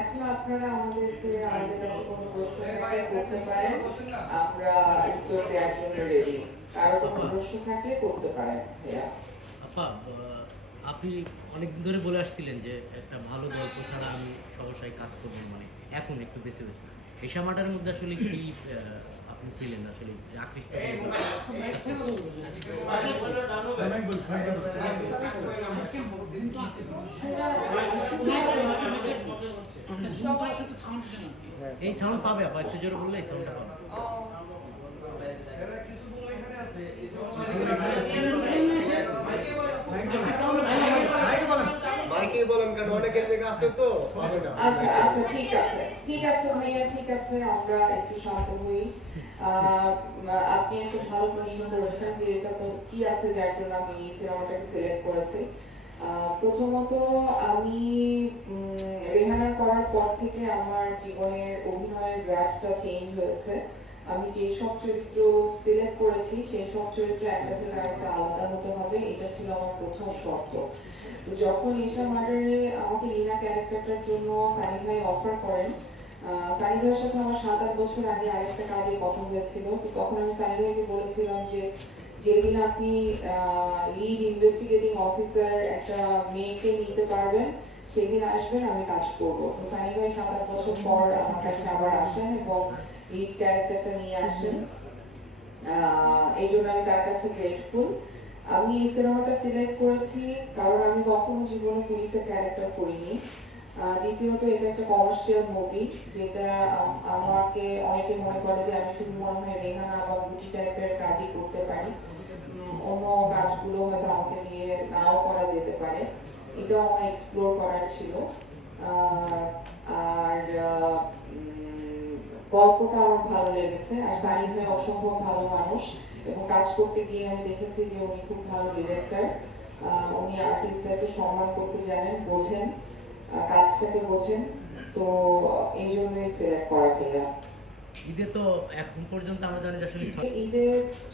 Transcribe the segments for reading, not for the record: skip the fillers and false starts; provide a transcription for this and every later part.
এখন আপনারা আমাদের কাছে কোনো প্রশ্ন থাকলে করতে পারেন, আমরা উত্তর দেওয়ার জন্য রেডি। কারো কোনো প্রশ্ন থাকলে করতে পারেন ভাইয়া। আপা, আপনি অনেকদিন ধরে বলে আসছিলেন যে একটা ভালো গল্প ছাড়া আমি সহসায় কাজ করবো, মানে এখন একটু বেশি বেশি এই সময়টার মধ্যে আসলে কি আপনি ছিলেন আসলে আকৃষ্ট এই সাউন্ড পাবে আপা? একটু জোরে বললে এই সাউন্ডটা পাবে। আচ্ছা আচ্ছা, ঠিক আছে ঠিক আছে ভাইয়া, ঠিক আছে, আমরা একটু শান্ত হই। আপনি একটা ভালো প্রশ্ন করেছেন যে এটা তো কি আছে যার জন্য আমি এই সিনেমাটাকে সিলেক্ট করেছি। প্রথমত আমি রেহানা করার পর থেকে আমার জীবনের অভিনয়ের গ্রাফটা চেঞ্জ হয়েছে। আমি যে সব চরিত্র সিলেক্ট করেছি সেই সব চরিত্র একটা থেকে আরেকটা আলাদা হতে হবে, এটা ছিল আমার প্রথম শর্ত। তো যখন ঈশা মার্ডারে আমাকে লীনা ক্যারেক্টারটার জন্য সানি ভাই অফার করেন, সানি ভাইয়ের সাথে আমার 7-8 বছর আগে আরেকটা কাজের কথা হয়েছিল। তো তখন আমি সানি ভাইকে বলেছিলাম যে যেদিন আপনি লিড ইনভেস্টিগেটিং অফিসার একটা মেয়েকে নিতে পারবেন সেদিন আসবেন, আমি কাজ করবো। তো সানি ভাই 7-8 বছর পর আমার কাছে আবার আসেন এবং লিড ক্যারেক্টারটা নিয়ে আসেন। এই জন্য আমি তার কাছে গ্রেটফুল। আমি এই সিনেমাটা সিলেক্ট করেছি কারণ আমি কখনো জীবনে পুলিশের ক্যারেক্টার করিনি। দ্বিতীয়ত এটা একটা কমার্শিয়াল মুভি, যেটা আমাকে অনেকে মনে করে যে আমি শুধু মনে হয় রেহানা বা বুটি টাইপের কাজই করতে পারি, অন্য কাজগুলো হয়তো আমাকে দিয়ে নাও করা যেতে পারে। এটাও আমার এক্সপ্লোর করার ছিল। আর গল্পটা আমার ভালো লেগেছে। আর সানি ভাই অসম্ভব ভালো মানুষ এবং কাজ করতে গিয়ে আমি দেখেছি যে উনি খুব ভালো ডিরেক্টর। উনি আর্টিস্টদেরকে সম্মান করতে জানেন, বোঝেন, কাজটাকে বোঝেন। তো এই জন্যই সিলেক্ট করা গেল। ঈদে তো এখন পর্যন্ত আমরা জানি আসলে ঈদে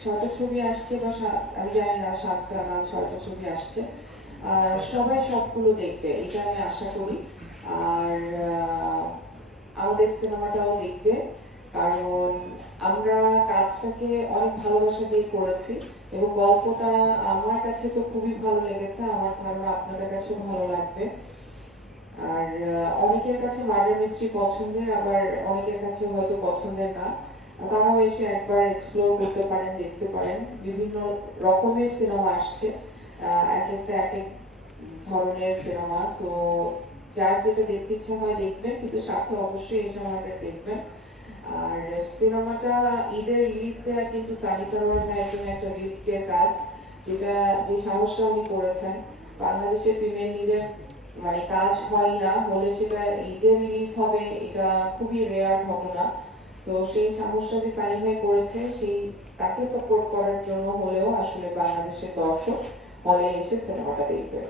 6টা ছবি আসছে, বা আমি জানি না 7টা না 6টা ছবি আসছে। সবাই সবগুলো দেখবে এটা আমি আশা করি। আর আমাদের সিনেমাটাও দেখবে, কারণ আমরা কাজটাকে অনেক ভালোবাসা দিয়ে করেছি এবং গল্পটা আমার কাছে তো খুবই ভালো লেগেছে, আমার ধারণা আপনাদের কাছেও ভালো লাগবে। আর অনেকের কাছে মার্ডার মিস্ট্রি পছন্দের, আবার অনেকের কাছে হয়তো পছন্দের না। তারাও এসে একবার এক্সপ্লোর করতে পারেন, দেখতে পারেন। বিভিন্ন রকমের সিনেমা আসছে, এক একটা এক এক ধরনের সিনেমা। সো যার যেটা দেখতে ইচ্ছা হয় দেখবেন, কিন্তু সাথে অবশ্যই এই সিনেমাটা দেখবেন। আর সিনেমাটা ঈদের রিলিজ দেওয়া কিন্তু সানি সারোয়ার ভাইয়ের জন্য একটা রিস্কের কাজ, যেটা যে সাহসটা উনি করেছেন। বাংলাদেশের ফিমেল লিডের মানে কাজ হয় না, হলে সেটা ঈদের রিলিজ হবে, এটা খুবই রেয়ার ঘটনা। তো সেই সাহসটা যে সানি ভাই করেছে, সেই তাকে সাপোর্ট করার জন্য হলেও আসলে বাংলাদেশের দর্শক হলে এসে সিনেমাটা দেখবে।